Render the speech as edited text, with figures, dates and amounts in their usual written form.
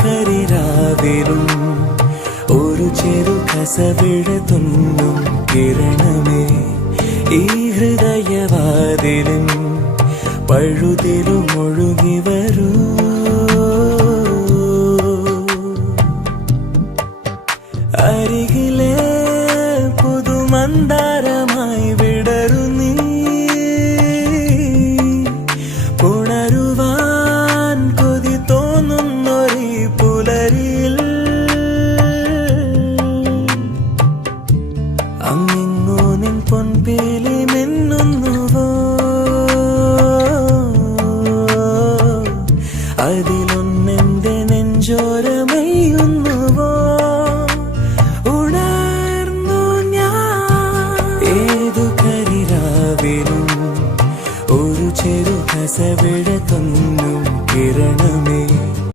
കരിരാവിലും ഒരു ചെറു കസവിട തുന്നും കിരണമേ ഈ ഹൃദയവാതിലും പഴുതിലും ഒഴുകി വരൂ. അരികിലെ പുതുമന്ദാരമായി വിടരു നീ, പുണരുവാൻ കൊതി തോന്നുന്നൊരു പുലരിയിൽ അങ്ങിങ്ങോ നിൻ പൊൻപേലി മിന്നുന്നുവോ, അതിലൊന്നെന്റെ നെഞ്ചോരമയുന്നുവോ. ഉണർന്നു ഞാൻ ഏതു കരിരാവിലും ഒരു ചെറു കസവിട തുന്നും കിരണമേ